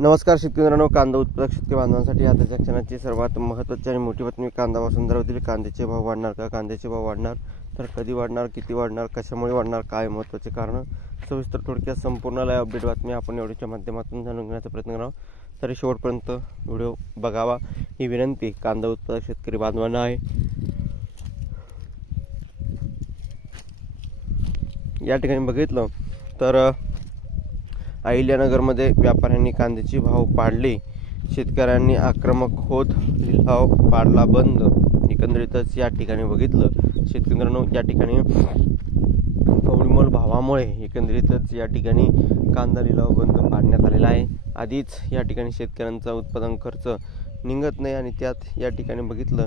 नमस्कार शेतकरी मित्रांनो, कांदा उत्पादक शेतकरी बांधवांसाठी आताच्या क्षणाची सर्वात महत्त्वाची आणि मोठी बातमी कांदा बाजारातील कांद्याचे भाव वाढणार का, कांद्याचे भाव वाढणार तर कधी वाढणार, किती वाढणार, कशामुळे वाढणार, काय महत्त्वाचे कारण, सविस्तर थोडक्यात संपूर्ण लाईव्ह अपडेट बातमी आपण एवढीच्या माध्यमातून जाणून घेण्याचा प्रयत्न करावा। तरी शेवटपर्यंत व्हिडिओ बघावा ही विनंती कांदा उत्पादक शेतकरी बांधवांना आहे। या ठिकाणी बघितलं तर अहिल्यानगरमध्ये व्यापाऱ्यांनी कांद्याचे भाव पाडले, शेतकऱ्यांनी आक्रमक होत लिलाव पाडला बंद। एकंदरीतच या ठिकाणी बघितलं शेतकरी मित्रांनो, या ठिकाणी कवडीमोल भावामुळे एकंदरीतच या ठिकाणी कांदा लिलाव बंद पाडण्यात आलेला आहे। आधीच या ठिकाणी शेतकऱ्यांचा उत्पादन खर्च निघत नाही आणि त्यात या ठिकाणी बघितलं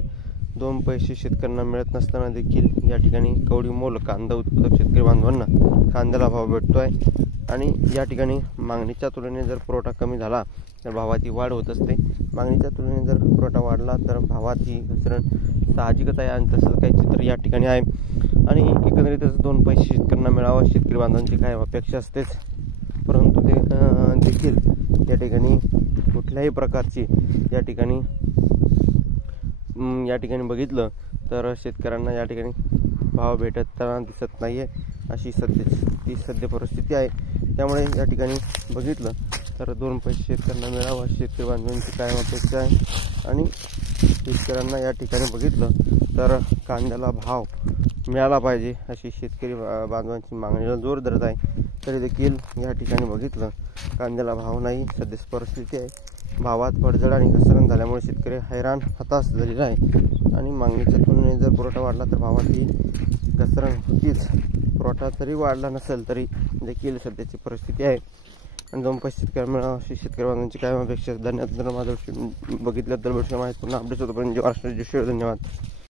2 पैसे शेतकऱ्यांना मिळत नसताना देखील या ठिकाणी कवडीमोल कांदा उत्पादक शेतकरी बांधवांना कांद्याला भाव भेटतोय आणि या ठिकाणी मागणीच्या तुलनेने जर पुरवठा कमी झाला तर भावाची वाढ होत असते। मागणीच्या तुलनेने जर पुरवठा वाढला तर भावाची घसरण साहजिकच आहे आणि तसंच काही चित्र या ठिकाणी आहे आणि एकंदरीतच 2 पैसे शेतकऱ्यांना मिळावं शेतकरी बांधवांची काय अपेक्षा असतेच, परंतु ते देखील या ठिकाणी कुठल्याही प्रकारची या ठिकाणी बघितलं तर शेतकऱ्यांना या ठिकाणी भाव भेटताना दिसत नाही आहे, अशी सध्या परिस्थिती आहे। त्यामुळे या ठिकाणी बघितलं तर 2 पैसे शेतकऱ्यांना मिळावं शेतकरी बांधवांची काय अपेक्षा आहे आणि शेतकऱ्यांना या ठिकाणी बघितलं तर कांद्याला भाव मिळाला पाहिजे अशी शेतकरी बांधवांची मागणीला जोर धरत आहे। तरी देखील या ठिकाणी बघितलं कांद्याला भाव नाही, सध्याची परिस्थिती आहे। भावात पडझड आणि घसरण झाल्यामुळे शेतकरी हैराण हताश झालेला आहे आणि मागणीच्या तुलनेने जर पुरवठा वाढला तर भावाची घसरण होतीच। पुरवठा जरी वाढला नसेल तरी देखील सध्याची परिस्थिती आहे आणि 2 पैसे शेतकऱ्यांना मिळावं अशी शेतकरी बांधवांची काय अपेक्षा। धन्यवाद। माझं बघितलं तर भेटूया माहिती पुन्हा अपडेट होतोपर्यंत धन्यवाद।